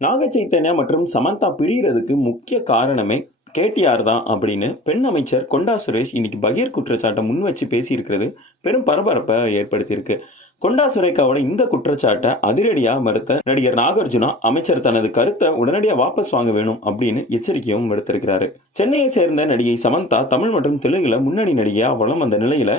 நாக சைத்தன்யா மற்றும் சமந்தா பிரியறதுக்கு முக்கிய காரணமே கேடிஆர் தான் அப்படின்னு பெண் அமைச்சர் கொண்டா சுரேஷ் இன்னைக்கு பகீர் குற்றச்சாட்டை முன் வச்சு பேசியிருக்கிறது பெரும் பரபரப்பை ஏற்படுத்தியிருக்கு. கொண்டா சுரேகாவோட இந்த குற்றச்சாட்டை அதிரடியா மறுத்த நடிகர் நாகார்ஜுனா அமைச்சர் தனது கருத்தை உடனடியா வாபஸ் வாங்க வேணும் அப்படின்னு எச்சரிக்கையும் விடுத்திருக்கிறாரு. சென்னையை சேர்ந்த நடிகை சமந்தா தமிழ் மற்றும் தெலுங்குல முன்னணி நடிகையா வலம் வந்த நிலையில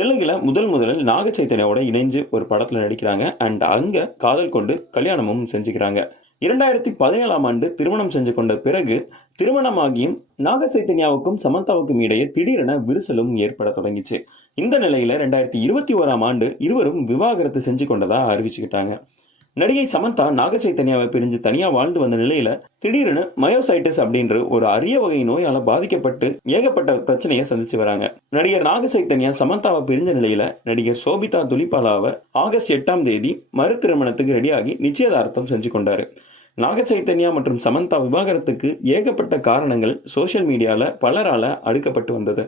தெலுங்குல முதலில் நாக சைத்தன்யாவோட இணைஞ்சு ஒரு படத்துல நடிக்கிறாங்க. அண்ட் அங்க காதல் கொண்டு கல்யாணமும் செஞ்சுக்கிறாங்க. 2017ஆம் ஆண்டு திருமணம் செஞ்சு கொண்ட பிறகு திருமணமாகியும் நாக சைத்தன்யாவுக்கும் சமந்தாவுக்கும் இடையே திடீரென விரிசலும் ஏற்பட தொடங்கிச்சு. இந்த நிலையில 2021ஆம் ஆண்டு இருவரும் விவாகரத்து செஞ்சு கொண்டதா அறிவிச்சுக்கிட்டாங்க. நடிகை சமந்தா நாக சைத்தன்யாவை பிரிஞ்சு தனியா வாழ்ந்து வந்த நிலையில திடீரென மயோசைட்டிஸ் அப்படின்ற ஒரு அரிய வகை நோயால பாதிக்கப்பட்டு ஏகப்பட்ட பிரச்சனையை சந்திச்சு வராங்க. நடிகர் நாக சைத்தன்யா சமந்தாவை பிரிஞ்ச நிலையில நடிகர் சோபிதா துலிபாலாவை ஆகஸ்ட் 8ஆம் தேதி மறு திருமணத்துக்கு ரெடியாகி நிச்சயதார்த்தம் செஞ்சு கொண்டாரு. நாக சைத்தன்யா மற்றும் சமந்தா விவாகரத்துக்கு ஏகப்பட்ட காரணங்கள் சோசியல் மீடியால பலரால அடுக்கப்பட்டு வந்தது.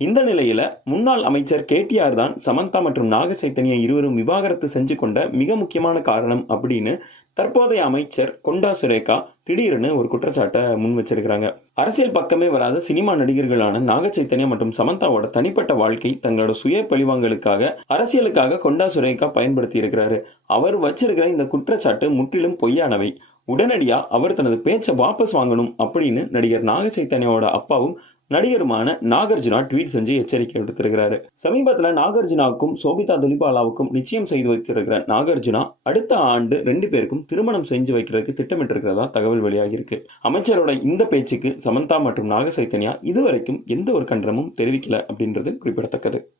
இந்த நிலையில முன்னாள் அமைச்சர் கேடிஆர் தான் சமந்தா மற்றும் நாக சைத்தன்யா இருவரும் விவாகரத்து செஞ்சு கொண்ட மிக முக்கியமான காரணம் அப்படின்னு தற்போதைய அமைச்சர் கொண்டா சுரேகா திடீர்னு ஒரு குற்றச்சாட்டை முன் வச்சிருக்கிறாங்க. அரசியல் பக்கமே வராத சினிமா நடிகர்களான நாக சைத்தன்யா மற்றும் சமந்தாவோட தனிப்பட்ட வாழ்க்கை தங்களோட சுய பழிவாங்கலுக்காக அரசியலுக்காக கொண்டா சுரேகா பயன்படுத்தி இருக்கிறாரு. அவர் வச்சிருக்கிற இந்த குற்றச்சாட்டு முற்றிலும் பொய்யானவை. உடனடியா அவர் தனது பேச்சை வாபஸ் வாங்கணும் அப்படின்னு நடிகர் நாக சைத்தன்யாவோட அப்பாவும் நடிகருமான நாகார்ஜுனா ட்வீட் செஞ்சு எச்சரிக்கை விடுத்திருக்கிறாரு. சமீபத்தில் நாகார்ஜுனாவுக்கும் சோபிதா துலிபாலாவுக்கும் நிச்சயம் செய்து வைத்திருக்கிற நாகார்ஜுனா அடுத்த ஆண்டு 2 பேருக்கும் திருமணம் செஞ்சு வைக்கிறதுக்கு திட்டமிட்டிருக்கிறதா தகவல் வெளியாகி இருக்கு. அமைச்சரோட இந்த பேச்சுக்கு சமந்தா மற்றும் நாக சைத்தன்யா இதுவரைக்கும் எந்த ஒரு கண்டனமும் தெரிவிக்கல அப்படின்றது குறிப்பிடத்தக்கது.